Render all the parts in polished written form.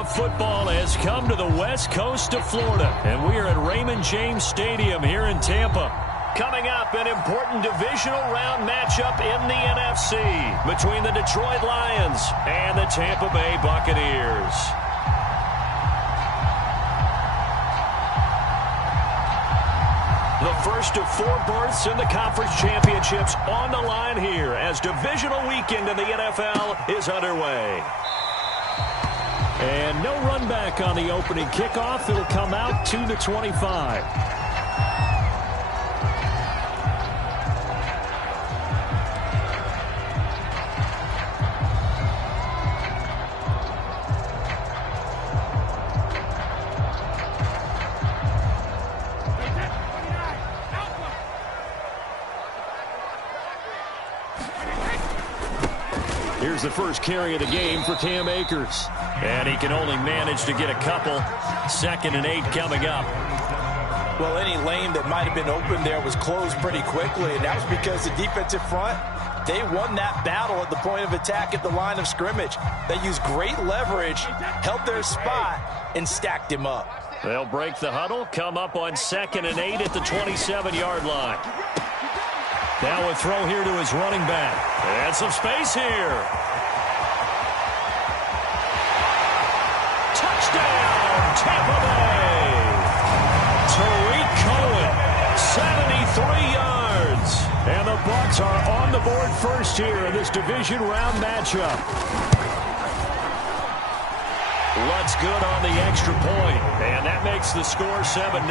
Playoff football has come to the west coast of Florida, and we are at Raymond James Stadium here in Tampa. Coming up, an important divisional round matchup in the NFC between the Detroit Lions and the Tampa Bay Buccaneers. The first of 4 berths in the conference championships on the line here as divisional weekend in the NFL is underway. And no run back on the opening kickoff. It'll come out to the 25. Here's the first carry of the game for Cam Akers. And he can only manage to get a couple. 2nd and 8 coming up. Well, any lane that might have been open there was closed pretty quickly, and that was because the defensive front, they won that battle at the point of attack at the line of scrimmage. They used great leverage, held their spot, and stacked him up. They'll break the huddle, come up on 2nd and 8 at the 27-yard line. Now a throw here to his running back. And some space here. Touchdown, Tampa Bay. Tariq Cohen, 73 yards. And the Bucs are on the board first here in this division round matchup. Lutt's good on the extra point, and that makes the score 7-0.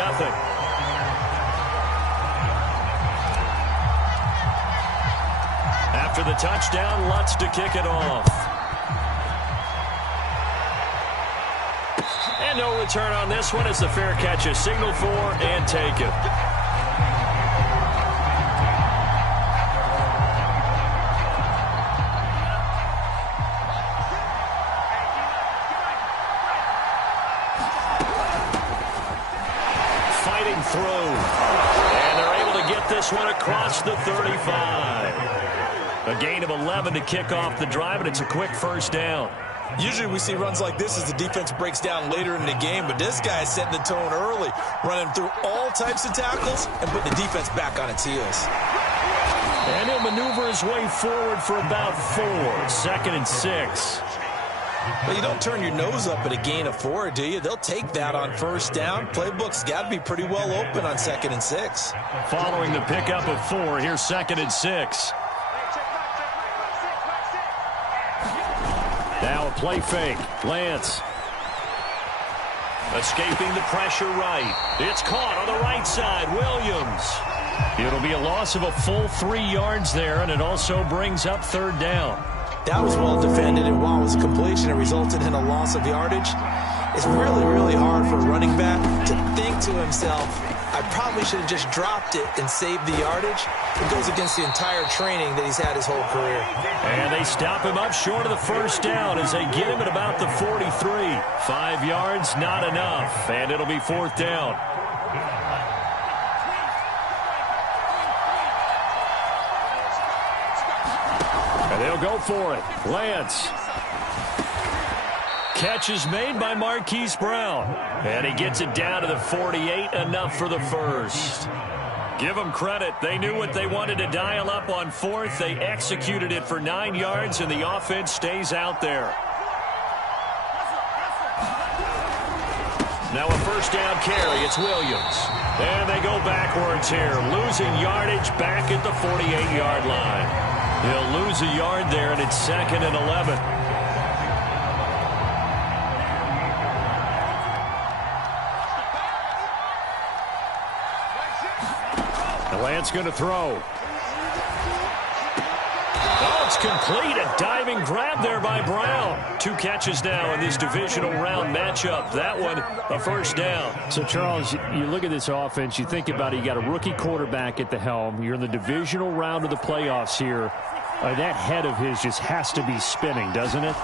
After the touchdown, Lutz to kick it off. And no return on this one as the fair catch is signaled for and taken. Fighting through. And they're able to get this one across the 35. A gain of 11 to kick off the drive, and it's a quick first down. Usually we see runs like this as the defense breaks down later in the game, but this guy is setting the tone early, running through all types of tackles and putting the defense back on its heels. And he'll maneuver his way forward for about 4. 2nd and 6. Well, you don't turn your nose up at a gain of 4, do you? They'll take that on first down. Playbook's got to be pretty well open on 2nd and 6. Following the pickup of 4, here's 2nd and 6. Now a play fake. Lance. Escaping the pressure right. It's caught on the right side. Williams. It'll be a loss of a full 3 yards there, and it also brings up 3rd down. That was well defended, and while it was completion, it resulted in a loss of yardage. It's really, really hard for a running back to think to himself, I probably should have just dropped it and saved the yardage. It goes against the entire training that he's had his whole career. And they stop him up short of the first down as they get him at about the 43. 5 yards, not enough, and it'll be 4th down. And they'll go for it. Lance. Catch is made by Marquise Brown. And he gets it down to the 48, enough for the first. Give them credit. They knew what they wanted to dial up on 4th. They executed it for 9 yards, and the offense stays out there. Now a first down carry. It's Williams. And they go backwards here, losing yardage back at the 48-yard line. He'll lose a yard there, and it's 2nd and 11. Lance going to throw. Oh, it's complete. A diving grab there by Brown. 2 catches now in this divisional round matchup. That one, a first down. So, Charles, you look at this offense, you think about it, you got a rookie quarterback at the helm. You're in the divisional round of the playoffs here. That head of his just has to be spinning, doesn't it?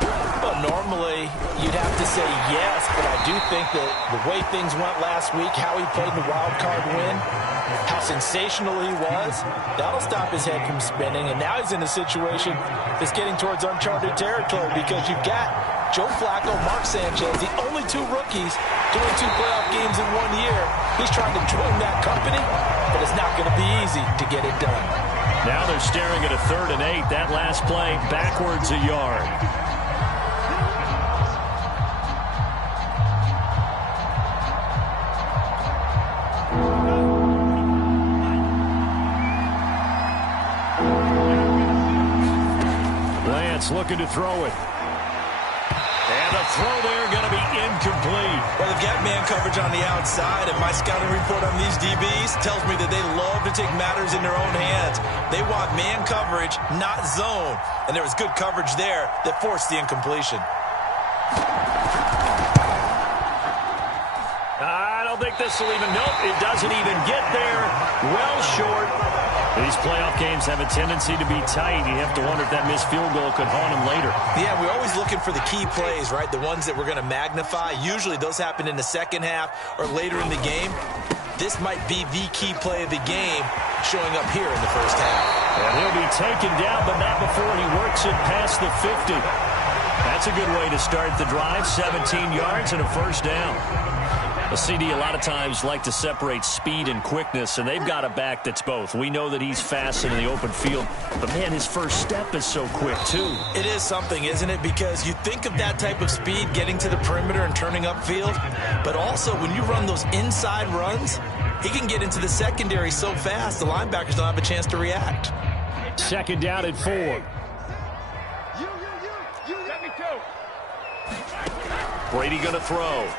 Well, normally you'd have to say yes, but I do think that the way things went last week, how he played the wild card win, how sensational he was, that'll stop his head from spinning. And now he's in a situation that's getting towards uncharted territory because you've got Joe Flacco, Mark Sanchez, the only two rookies doing 2 playoff games in 1 year. He's trying to join that company, but it's not going to be easy to get it done. Now they're staring at a 3rd and 8. That last play, backwards a yard. Looking to throw it. And the throw there going to be incomplete. Well, they've got man coverage on the outside, and my scouting report on these DBs tells me that they love to take matters in their own hands. They want man coverage, not zone. And there was good coverage there that forced the incompletion. I don't think this will even, nope, it doesn't even get there. Well short. These playoff games have a tendency to be tight. You have to wonder if that missed field goal could haunt them later. Yeah, we're always looking for the key plays, right? The ones that we're going to magnify. Usually those happen in the second half or later in the game. This might be the key play of the game showing up here in the first half. And he'll be taken down, but not before he works it past the 50. That's a good way to start the drive. 17 yards and a first down. A CD a lot of times like to separate speed and quickness, and they've got a back that's both. We know that he's fast in the open field, but, man, his first step is so quick, too. It is something, isn't it? Because you think of that type of speed getting to the perimeter and turning upfield, but also when you run those inside runs, he can get into the secondary so fast the linebackers don't have a chance to react. 2nd down and 4. Brady going to throw.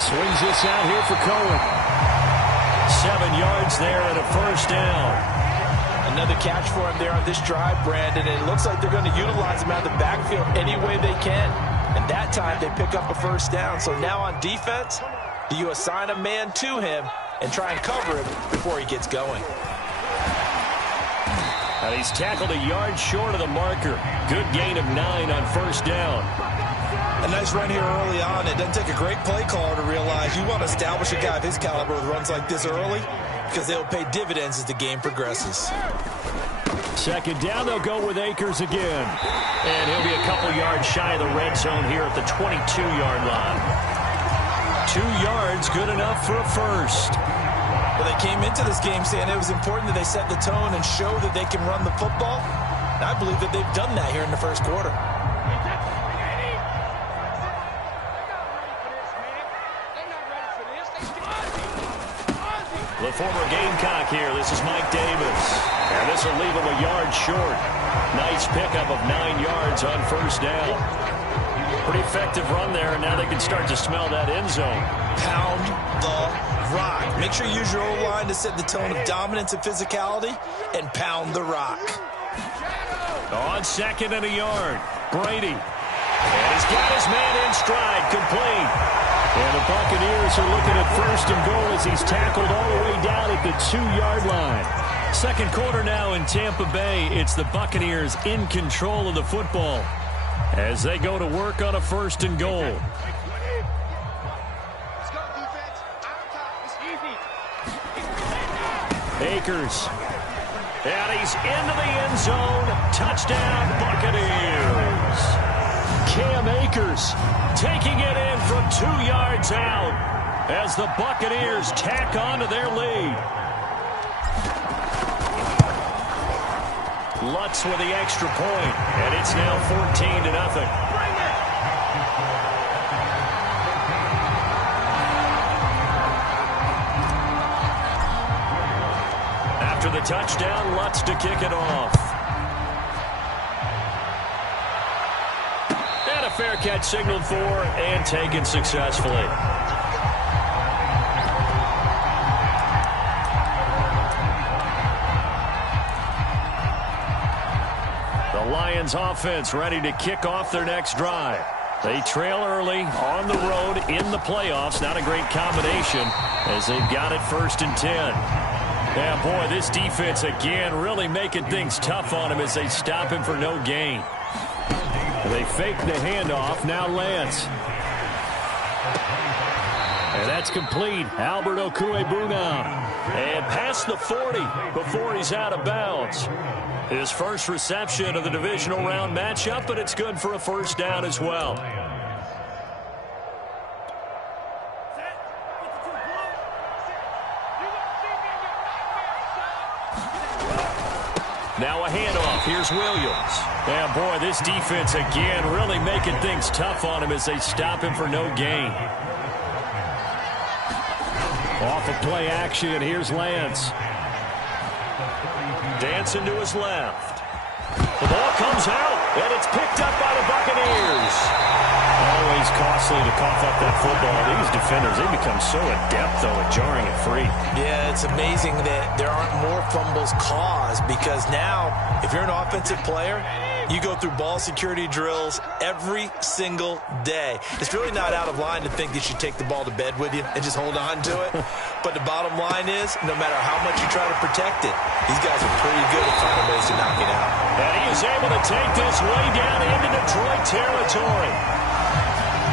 Swings this out here for Cohen. 7 yards there and a first down. Another catch for him there on this drive, Brandon. And it looks like they're going to utilize him out of the backfield any way they can. And that time they pick up a first down. So now on defense, do you assign a man to him and try and cover him before he gets going? And he's tackled a yard short of the marker. Good gain of 9 on first down. A nice run here early on. It doesn't take a great play caller to realize you want to establish a guy of his caliber with runs like this early because they'll pay dividends as the game progresses. 2nd down, they'll go with Akers again. And he'll be a couple yards shy of the red zone here at the 22-yard line. 2 yards, good enough for a first. Well, they came into this game saying it was important that they set the tone and show that they can run the football. And I believe that they've done that here in the first quarter. The former Gamecock here. This is Mike Davis. And this will leave him a yard short. Nice pickup of 9 yards on first down. Pretty effective run there, and now they can start to smell that end zone. Pound the rock. Make sure you use your O-line to set the tone of dominance and physicality, and pound the rock. On 2nd and a yard, Brady. And he's got his man in stride, complete. And the Buccaneers are looking at 1st and goal as he's tackled all the way down at the 2-yard line. 2nd quarter now in Tampa Bay. It's the Buccaneers in control of the football as they go to work on a 1st and goal. Akers. And he's into the end zone. Touchdown, Buccaneers. Cam Akers taking it in from 2 yards out as the Buccaneers tack on to their lead. Lutz with the extra point, and it's now 14-0. After the touchdown, Lutz to kick it off. And a fair catch signaled for and taken successfully. The Lions offense ready to kick off their next drive. They trail early on the road in the playoffs. Not a great combination as they've got it 1st and 10. Yeah, boy, this defense again really making things tough on him as they stop him for no gain. They fake the handoff. Now Lance. And that's complete. Albert Okwuegbunam. And past the 40 before he's out of bounds. His first reception of the divisional round matchup, but it's good for a first down as well. Now a handoff. Here's Williams. And boy, this defense again really making things tough on him as they stop him for no gain. Off of play action, here's Lance. Dancing to his left. The ball comes out, and it's picked up by the Buccaneers. Always costly to cough up that football. These defenders, they become so adept, though, at jarring it free. Yeah, it's amazing that there aren't more fumbles caused because now, if you're an offensive player, you go through ball security drills every single day. It's really not out of line to think you should take the ball to bed with you and just hold on to it. But the bottom line is, no matter how much you try to protect it, these guys are pretty good at finding ways to knock it out. And he is able to take this way down into Detroit territory.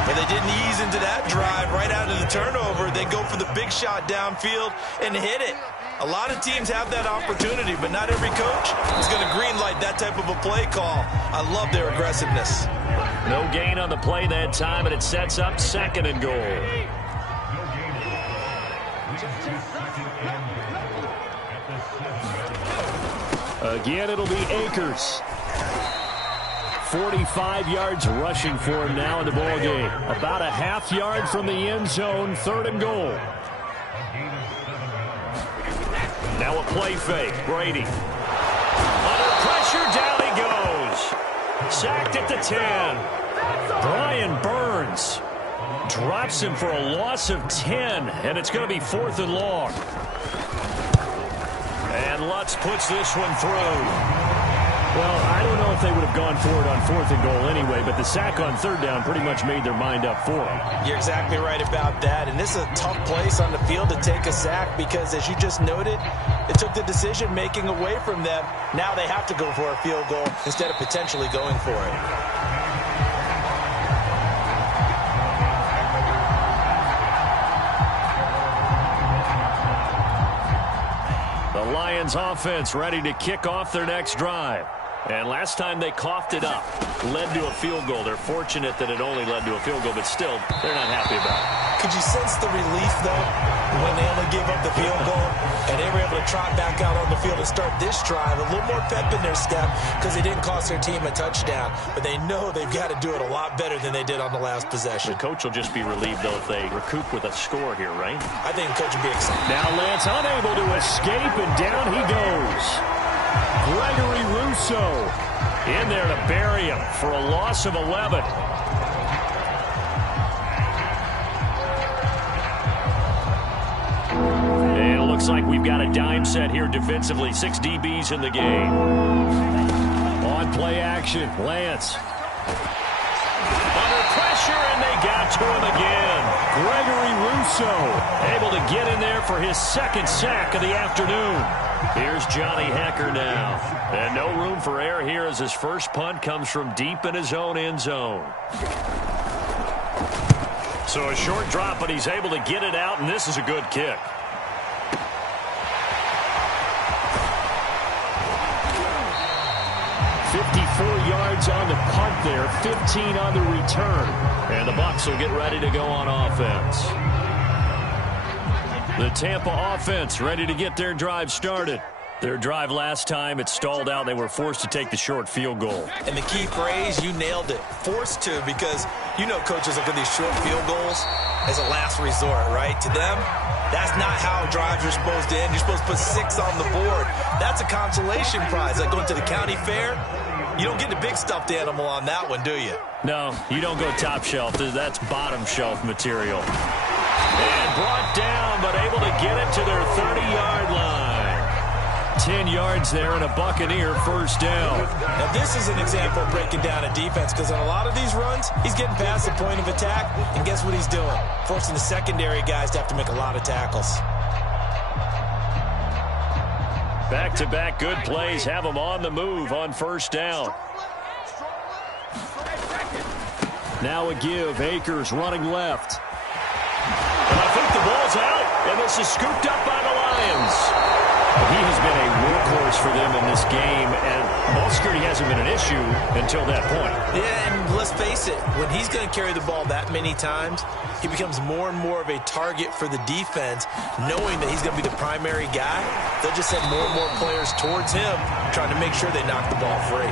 But they didn't ease into that drive right out of the turnover. They go for the big shot downfield and hit it. A lot of teams have that opportunity, but not every coach is going to greenlight that type of a play call. I love their aggressiveness. No gain on the play that time, and it sets up 2nd and goal. Again, it'll be Akers. 45 yards rushing for him now in the ball game. About a half yard from the end zone, 3rd and goal. Now a play fake. Brady. Under pressure, down he goes. Sacked at the 10. Brian Burns drops him for a loss of 10, and it's going to be 4th and long. And Lutz puts this one through. Well, I don't know if they would have gone for it on 4th and goal anyway, but the sack on 3rd down pretty much made their mind up for them. You're exactly right about that, and this is a tough place on the field to take a sack because, as you just noted, it took the decision-making away from them. Now they have to go for a field goal instead of potentially going for it. The Lions offense ready to kick off their next drive. And last time they coughed it up, led to a field goal. They're fortunate that it only led to a field goal, but still, they're not happy about it. Could you sense the relief, though, when they only gave up the field goal and they were able to trot back out on the field and start this drive? A little more pep in their step because they didn't cost their team a touchdown, but they know they've got to do it a lot better than they did on the last possession. The coach will just be relieved, though, if they recoup with a score here, right? I think the coach will be excited. Now Lance unable to escape, and down he goes. Gregory Rousseau in there to bury him for a loss of 11. And it looks like we've got a dime set here defensively. 6 DBs in the game. On play action, Lance. Under pressure, and they got to him again. Gregory Rousseau able to get in there for his 2nd sack of the afternoon. Here's Johnny Hecker now. And no room for error here as his first punt comes from deep in his own end zone. So a short drop, but he's able to get it out, and this is a good kick. Yards on the punt there, 15 on the return. And the Bucs will get ready to go on offense. The Tampa offense ready to get their drive started. Their drive last time, it stalled out. They were forced to take the short field goal. And the key phrase, you nailed it. Forced to, because you know coaches look at these short field goals as a last resort, right? To them, that's not how drives are supposed to end. You're supposed to put 6 on the board. That's a consolation prize. Like going to the county fair, you don't get the big stuffed animal on that one, do you? No, you don't go top shelf. That's bottom shelf material. And brought down, but able to get it to their 30-yard line. 10 yards there and a Buccaneer first down. Now, this is an example of breaking down a defense because on a lot of these runs, he's getting past the point of attack, and guess what he's doing? Forcing the secondary guys to have to make a lot of tackles. Back-to-back good plays have them on the move on first down. Now a give. Akers running left. And I think the ball's out, and this is scooped up by the Lions. He has been a workhorse turnovers for them in this game, and ball security hasn't been an issue until that point. Yeah, and let's face it, when he's going to carry the ball that many times, he becomes more and more of a target for the defense, knowing that he's going to be the primary guy. They'll just send more and more players towards him, trying to make sure they knock the ball free.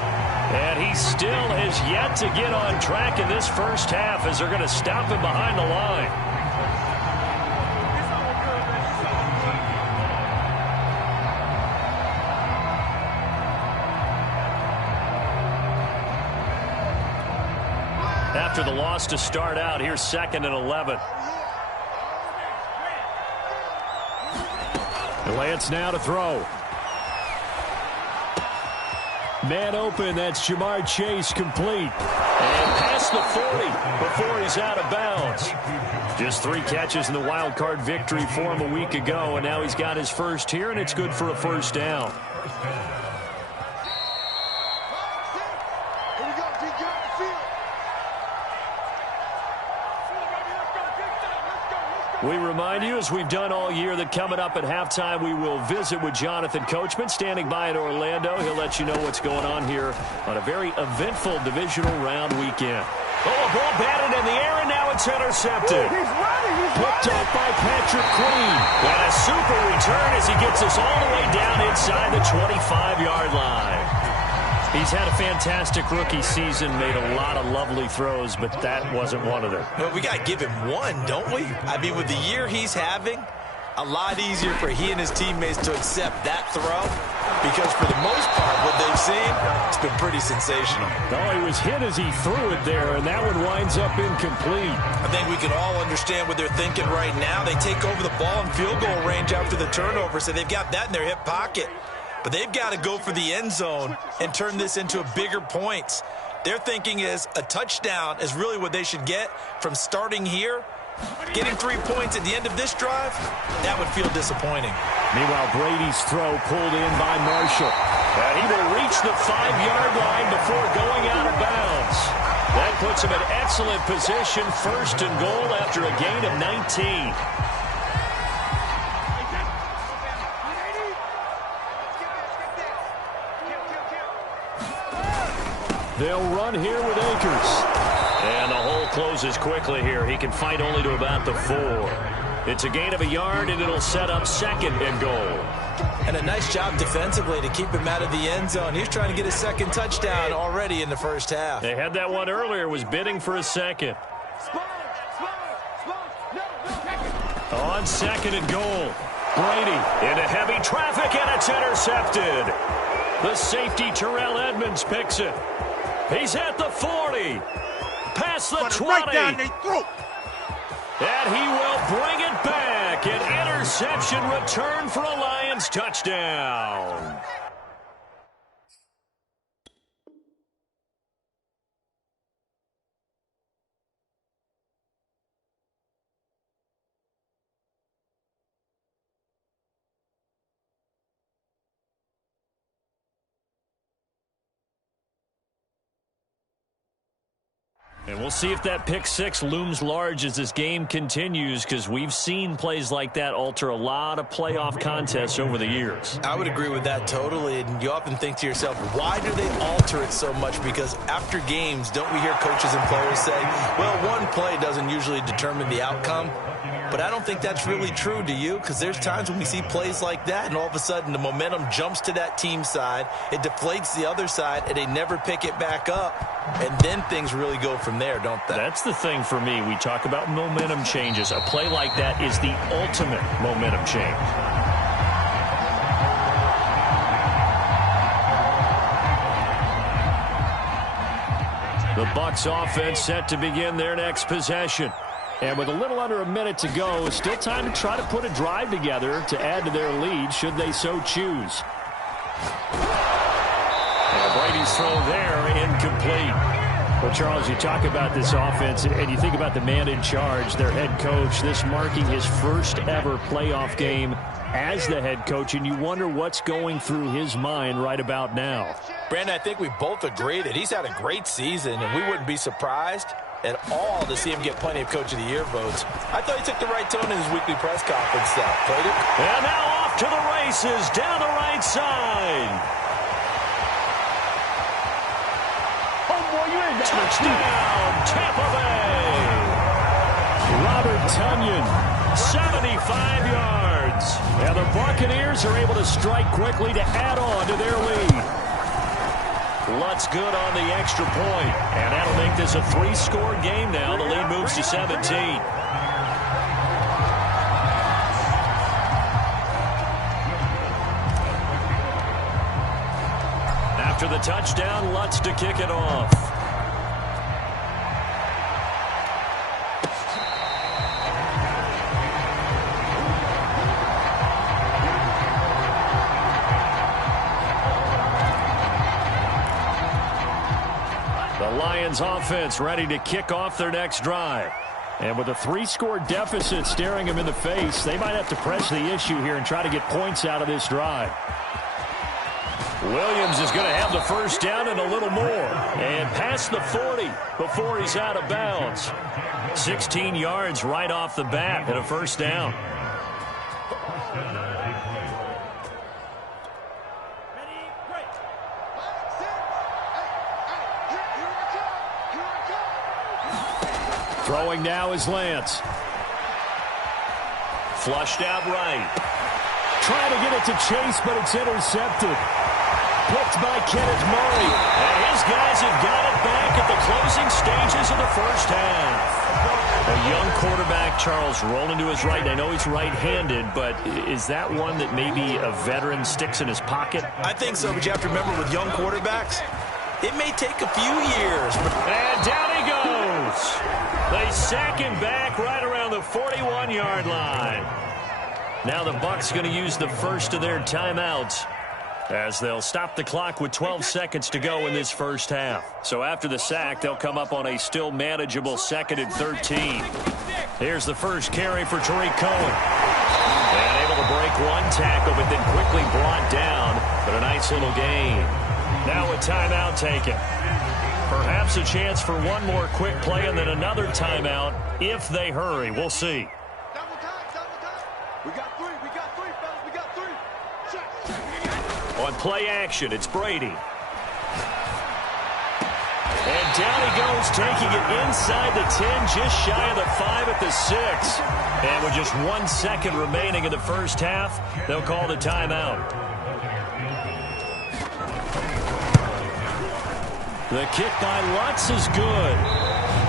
And he still has yet to get on track in this first half as they're going to stop him behind the line. After the loss to start out, here's 2nd and 11. Lance now to throw. Man open, that's Jamar Chase, complete. And past the 40 before he's out of bounds. Just 3 catches in the wild card victory for him a week ago, and now he's got his first here, and it's good for a first down. We remind you, as we've done all year, that coming up at halftime, we will visit with Jonathan Coachman, standing by in Orlando. He'll let you know what's going on here on a very eventful divisional round weekend. Oh, a ball batted in the air, and now it's intercepted. Picked up by Patrick Queen. And a super return as he gets us all the way down inside the 25-yard line. He's had a fantastic rookie season, made a lot of lovely throws, but that wasn't one of them. Well, we got to give him one, don't we? I mean, with the year he's having, a lot easier for he and his teammates to accept that throw, because for the most part, what they've seen, it's been pretty sensational. Oh, he was hit as he threw it there, and that one winds up incomplete. I think we can all understand what they're thinking right now. They take over the ball in field goal range after the turnover, so they've got that in their hip pocket. But they've got to go for the end zone and turn this into a bigger points. Their thinking is a touchdown is really what they should get from starting here. Getting 3 points at the end of this drive, that would feel disappointing. Meanwhile, Brady's throw pulled in by Marshall. And he will reach the 5-yard line before going out of bounds. That puts him in excellent position, 1st and goal after a gain of 19. They'll run here with Akers. And the hole closes quickly here. He can fight only to about the 4. It's a gain of a yard, and it'll set up 2nd and goal. And a nice job defensively to keep him out of the end zone. He's trying to get his 2nd touchdown already in the first half. They had that one earlier, was bidding for a 2nd. On 2nd and goal. Brady into heavy traffic, and it's intercepted. The safety, Terrell Edmonds, picks it. He's at the 40. Past the 20. Right down their throat. And he will bring it back. An interception return for a Lions touchdown. And we'll see if that pick 6 looms large as this game continues, because we've seen plays like that alter a lot of playoff contests over the years. I would agree with that totally, and you often think to yourself, why do they alter it so much? Because after games, don't we hear coaches and players say, well, one play doesn't usually determine the outcome? But I don't think that's really true, do you? Because there's times when we see plays like that, and all of a sudden the momentum jumps to that team side, it deflates the other side, and they never pick it back up. And then things really go from there, don't they? That's the thing for me. We talk about momentum changes. A play like that is the ultimate momentum change. The Bucs offense set to begin their next possession. And with a little under a minute to go, still time to try to put a drive together to add to their lead should they so choose. And Brady's throw there, incomplete. Well, Charles, you talk about this offense, and you think about the man in charge, their head coach, this marking his first ever playoff game as the head coach, and you wonder what's going through his mind right about now. Brandon, I think we both agree that he's had a great season, and we wouldn't be surprised at all to see him get plenty of Coach of the Year votes. I thought he took the right tone in his weekly press conference. Played it. And now off to the races down the right side. Touchdown, Tampa Bay. Robert Tonyan, 75 yards. And the Buccaneers are able to strike quickly to add on to their lead. Lutz good on the extra point. And that'll make this a 3-score game now. The lead moves to 17. After the touchdown, Lutz to kick it off. The Lions offense ready to kick off their next drive. And with a 3-score deficit staring them in the face, they might have to press the issue here and try to get points out of this drive. Williams is going to have the first down and a little more. And past the 40 before he's out of bounds. 16 yards right off the bat and a first down. Throwing now is Lance. Flushed out right. Trying to get it to Chase, but it's intercepted. Picked by Kenneth Murray. And his guys have got it back at the closing stages of the first half. A young quarterback, Charles, rolling to his right. I know he's right-handed, but is that one that maybe a veteran sticks in his pocket? I think so, but you have to remember with young quarterbacks, it may take a few years. And down he goes. They sack him back right around the 41-yard line. Now the Bucs going to use the first of their timeouts, as they'll stop the clock with 12 seconds to go in this first half. So after the sack, they'll come up on a still manageable 2nd and 13. Here's the first carry for Tariq Cohen. And able to break one tackle, but then quickly brought down. But a nice little gain. Now a timeout taken. Perhaps a chance for one more quick play and then another timeout if they hurry. We'll see. We got three, fellas. We got three. Check. On play action, it's Brady. And down he goes, taking it inside the 10, just shy of the 5 at the 6. And with just 1 second remaining in the first half, they'll call the timeout. The kick by Lutz is good.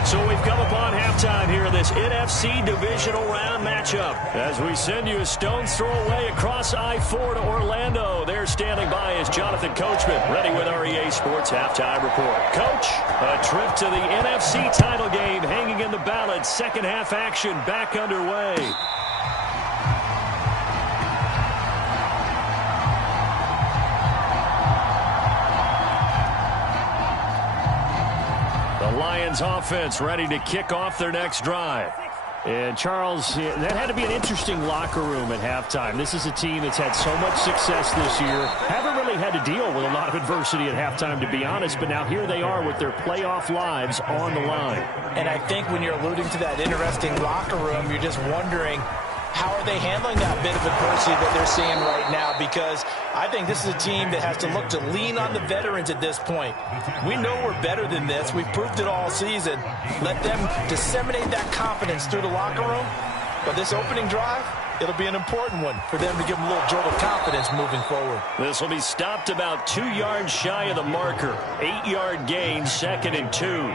So we've come upon halftime here in this NFC Divisional Round matchup. As we send you a stone's throw away across I-4 to Orlando. There standing by is Jonathan Coachman, ready with our EA Sports Halftime Report. Coach, a trip to the NFC title game hanging in the balance. Second half action back underway. Lions offense ready to kick off their next drive. And Charles, that had to be an interesting locker room at halftime. This is a team that's had so much success this year. Haven't really had to deal with a lot of adversity at halftime, to be honest. But now here they are with their playoff lives on the line. And I think when you're alluding to that interesting locker room, you're just wondering, how are they handling that bit of adversity that they're seeing right now? Because I think this is a team that has to look to lean on the veterans at this point. We know we're better than this. We've proved it all season. Let them disseminate that confidence through the locker room. But this opening drive, it'll be an important one for them to give them a little jolt of confidence moving forward. This will be stopped about 2 yards shy of the marker. 8-yard gain, 2nd and 2.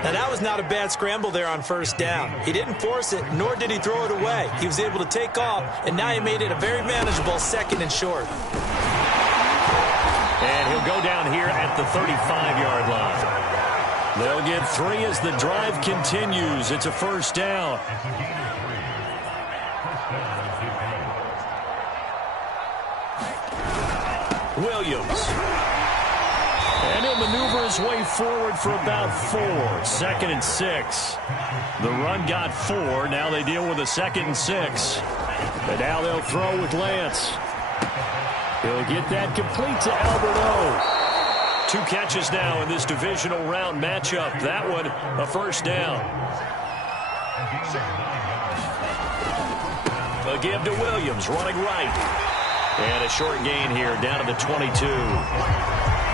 Now, that was not a bad scramble there on first down. He didn't force it, nor did he throw it away. He was able to take off, and now he made it a very manageable 2nd and short. And he'll go down here at the 35-yard line. They'll get 3 as the drive continues. It's a first down. Williams. And he'll maneuver his way forward for about 4. 2nd and 6. The run got 4. Now they deal with a 2nd and 6. And now they'll throw with Lance. He'll get that complete to Alberto. 2 catches now in this divisional round matchup. That one, a first down. A give to Williams, running right. And a short gain here, down to the 22.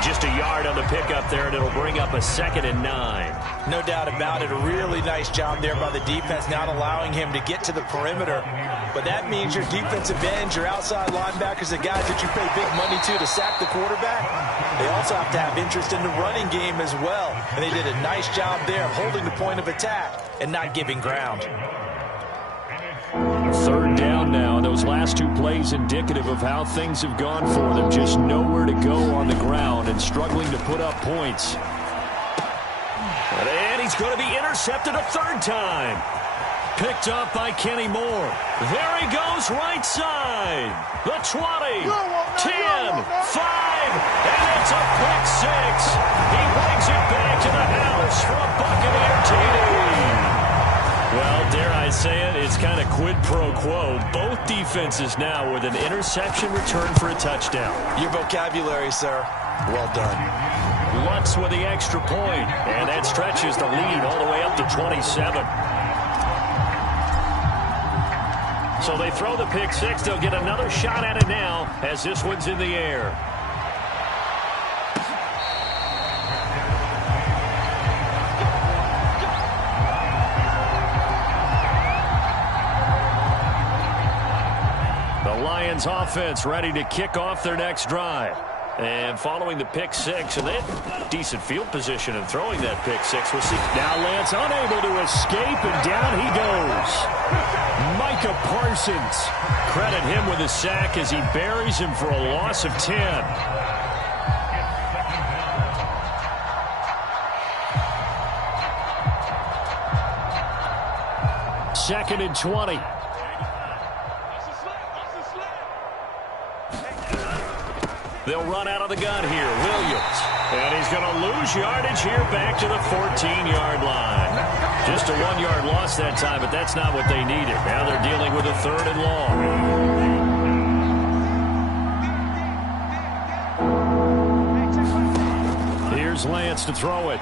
Just a yard on the pickup there, and it'll bring up a 2nd and 9. No doubt about it. A really nice job there by the defense, not allowing him to get to the perimeter. But that means your defensive ends, your outside linebackers, the guys that you pay big money to sack the quarterback, they also have to have interest in the running game as well. And they did a nice job there of holding the point of attack and not giving ground. 3rd down now. Those last 2 plays indicative of how things have gone for them. Just nowhere to go on the ground and struggling to put up points. And he's going to be intercepted a 3rd time. Picked up by Kenny Moore. There he goes, right side. The 20, 10, 5, and it's a pick 6. He brings it back to the house for a Buccaneer TD. Well, dare I say it, it's kind of quid pro quo. Both defenses now with an interception return for a touchdown. Your vocabulary, sir. Well done. Lutz with the extra point, and that stretches the lead all the way up to 27. So they throw the pick 6. They'll get another shot at it now as this one's in the air. Lions offense ready to kick off their next drive. And following the pick 6, and they had decent field position in throwing that pick 6. We'll see. Now Lance unable to escape, and down he goes. Micah Parsons. Credit him with a sack as he buries him for a loss of 10. 2nd and 20. They'll run out of the gun here. Williams. And he's going to lose yardage here back to the 14-yard line. Just a 1-yard loss that time, but that's not what they needed. Now they're dealing with a 3rd and long. Here's Lance to throw it.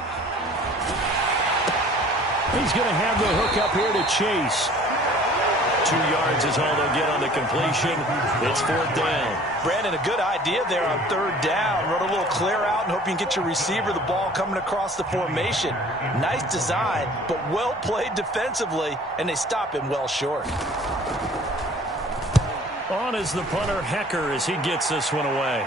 He's going to have the hook up here to Chase. 2 yards is all they'll get on the completion. It's 4th down. Brandon, a good idea there on 3rd down. Run a little clear out and hope you can get your receiver the ball coming across the formation. Nice design, but well played defensively, and they stop him well short. On is the punter, Hecker, as he gets this one away.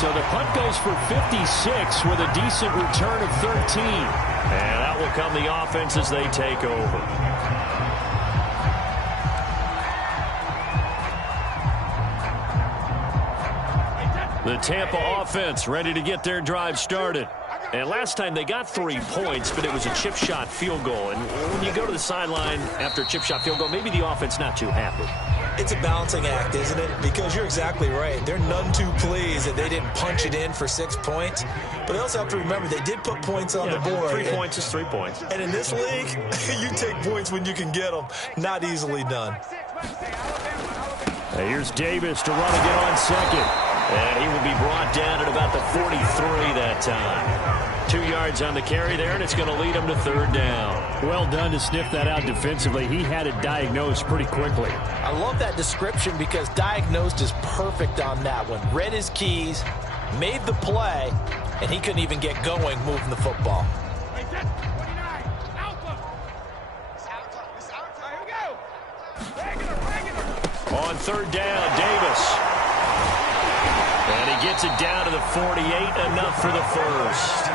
So the punt goes for 56 with a decent return of 13. And out will come the offense as they take over. The Tampa offense ready to get their drive started. And last time they got 3 points, but it was a chip shot field goal. And when you go to the sideline after a chip shot field goal, maybe the offense not too happy. It's a balancing act, isn't it? Because you're exactly right. They're none too pleased that they didn't punch it in for 6 points. But they also have to remember they did put points on the board. 3 points is 3 points. And in this league, you take points when you can get them. Not easily done. Here's Davis to run again on 2nd. And he will be brought down at about the 43 that time. 2 yards on the carry there, and it's going to lead him to 3rd down. Well done to sniff that out defensively. He had it diagnosed pretty quickly. I love that description because diagnosed is perfect on that one. Read his keys, made the play, and he couldn't even get going moving the football. On 3rd down, Davis. And he gets it down to the 48, enough for the first.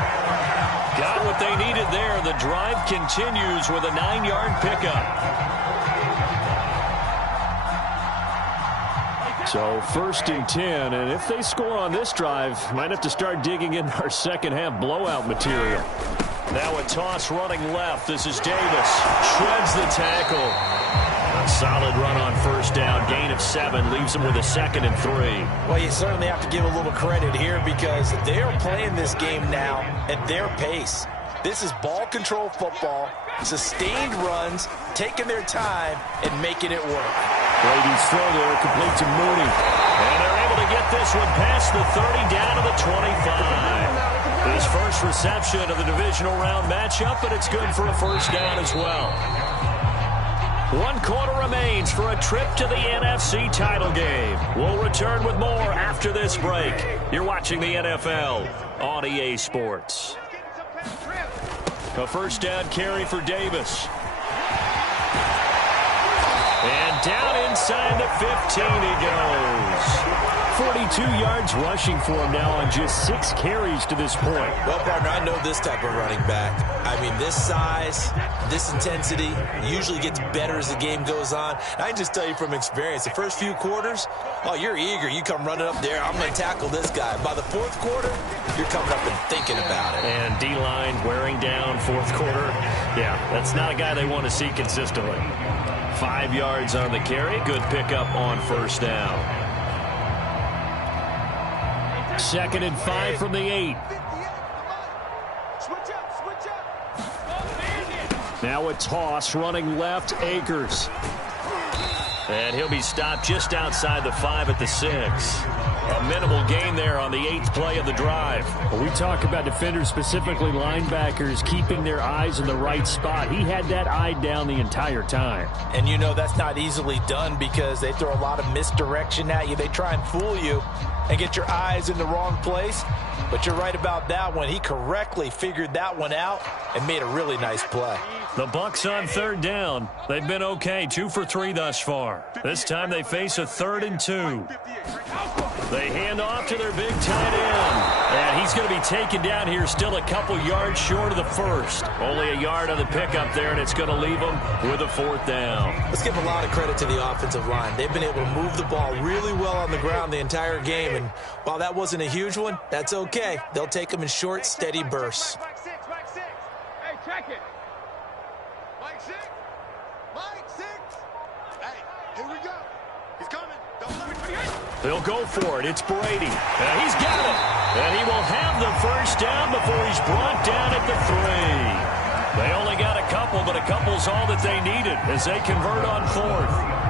Got what they needed there. The drive continues with a 9-yard pickup. So 1st and 10, and if they score on this drive, might have to start digging in our second half blowout material. Now a toss running left. This is Davis. Shreds the tackle. A solid run on 1st down. Gain of 7 leaves them with a 2nd and 3. Well, you certainly have to give a little credit here because they are playing this game now at their pace. This is ball control football, sustained runs, taking their time, and making it work. Brady's throw there, complete to Mooney. And they're able to get this one past the 30 down to the 25. His first reception of the divisional round matchup, but it's good for a first down as well. 1 quarter remains for a trip to the NFC title game. We'll return with more after this break. You're watching the NFL on EA Sports. A first down carry for Davis. And down inside the 15 he goes. 42 yards rushing for him now on just 6 carries to this point. Well, partner, I know this type of running back. I mean, this size, this intensity usually gets better as the game goes on. And I can just tell you from experience, the first few quarters, oh, you're eager. You come running up there, I'm going to tackle this guy. By the 4th quarter, you're coming up and thinking about it. And D-line wearing down 4th quarter. Yeah, that's not a guy they want to see consistently. 5 yards on the carry. Good pickup on first down. 2nd and 5 from the 8. Now a toss running left, Akers. And he'll be stopped just outside the 5 at the 6. A minimal gain there on the 8th play of the drive. When we talk about defenders, specifically linebackers, keeping their eyes in the right spot, he had that eye down the entire time. And you know that's not easily done because they throw a lot of misdirection at you. They try and fool you and get your eyes in the wrong place. But you're right about that one. He correctly figured that one out and made a really nice play. The Bucs on 3rd down. They've been okay, 2 for 3 thus far. This time they face a 3rd and 2. They hand off to their big tight end. And he's going to be taken down here still a couple yards short of the 1st. Only a yard on the pickup there, and it's going to leave them with a 4th down. Let's give a lot of credit to the offensive line. They've been able to move the ball really well on the ground the entire game. And while that wasn't a huge one, that's okay. They'll take them in short, steady bursts. Mike 6. Hey, check it. Mike 6. Hey, here we go. He's coming. They'll go for it. It's Brady. And he's got it. And he will have the first down before he's brought down at the 3. They only got a couple, but a couple's all that they needed as they convert on 4th.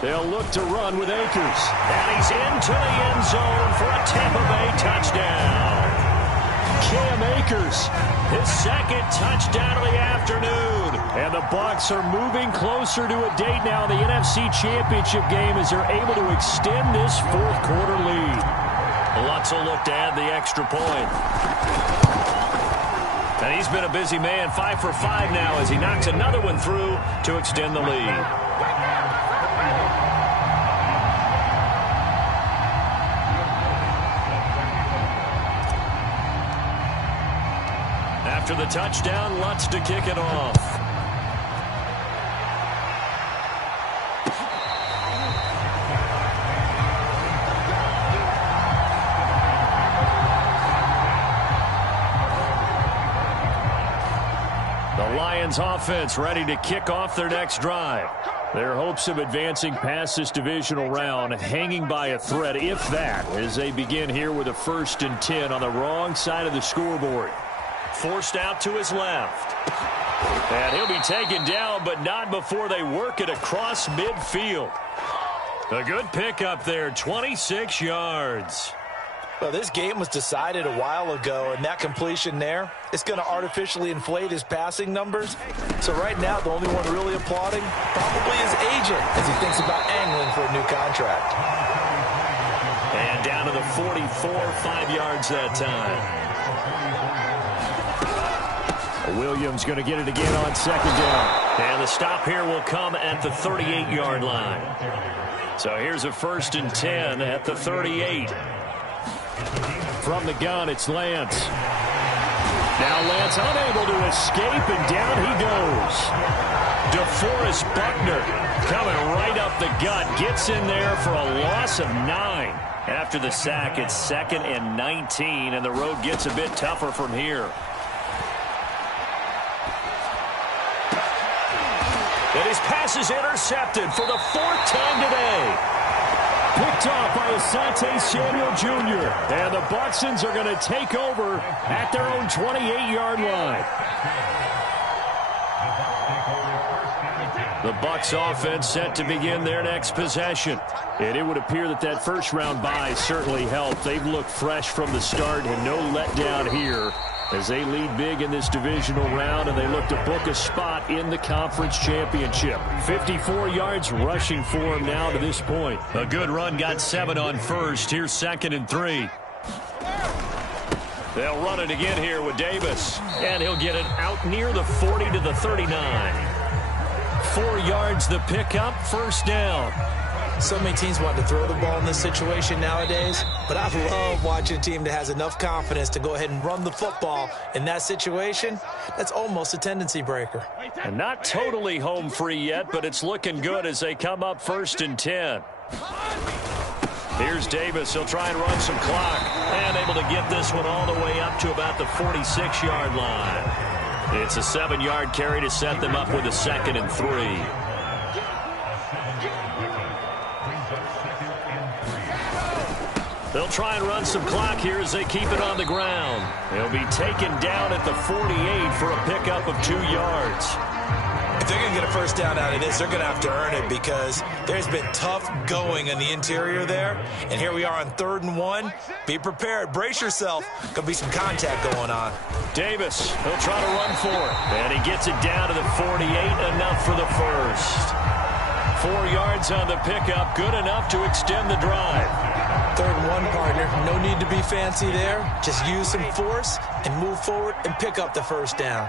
They'll look to run with Akers. And he's into the end zone for a Tampa Bay touchdown. Cam Akers, His 2nd touchdown of the afternoon. And the Bucs are moving closer to a date now in the NFC Championship game as they're able to extend this 4th quarter lead. Lutz will look to add the extra point. And he's been a busy man, 5 for 5 now as he knocks another one through to extend the lead. After the touchdown, Lutz to kick it off. The Lions offense ready to kick off their next drive. Their hopes of advancing past this divisional round hanging by a thread, if that, as they begin here with a 1st and 10 on the wrong side of the scoreboard. Forced out to his left. And he'll be taken down, but not before they work it across midfield. A good pickup there, 26 yards. Well, this game was decided a while ago, and that completion there is going to artificially inflate his passing numbers. So right now, the only one really applauding probably his agent as he thinks about angling for a new contract. And down to the 44, 5 yards that time. Williams going to get it again on 2nd down. And the stop here will come at the 38-yard line. So here's a 1st and 10 at the 38. From the gun, it's Lance. Now Lance unable to escape, and down he goes. DeForest Buckner coming right up the gut. Gets in there for a loss of 9. After the sack, it's 2nd and 19, and the road gets a bit tougher from here. And his pass is intercepted for the 4th time today. Picked off by Asante Samuel Jr. And the Bucsons are going to take over at their own 28-yard line. The Bucs offense set to begin their next possession. And it would appear that that first-round bye certainly helped. They've looked fresh from the start and no letdown here as they lead big in this divisional round, and they look to book a spot in the conference championship. 54 yards rushing for him now to this point. A good run, got 7 on first. Here's 2nd and 3. They'll run it again here with Davis. And he'll get it out near the 40 to the 39. 4 yards the pickup, first down. So many teams want to throw the ball in this situation nowadays, but I love watching a team that has enough confidence to go ahead and run the football in that situation. That's almost a tendency breaker. And not totally home free yet, but it's looking good as they come up 1st and 10. Here's Davis. He'll try and run some clock. And able to get this one all the way up to about the 46-yard line. It's a 7-yard carry to set them up with a 2nd and 3. They'll try and run some clock here as they keep it on the ground. They'll be taken down at the 48 for a pickup of 2 yards. If they're going to get a first down out of this, they're going to have to earn it because there's been tough going in the interior there. And here we are on 3rd and 1. Be prepared. Brace yourself. Going to be some contact going on. Davis, he'll try to run for it. And he gets it down to the 48, enough for the first. 4 yards on the pickup, good enough to extend the drive. 3rd and 1, partner. No need to be fancy there. Just use some force and move forward and pick up the first down.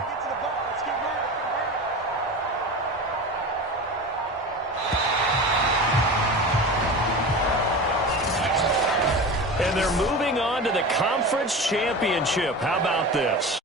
And they're moving on to the conference championship. How about this?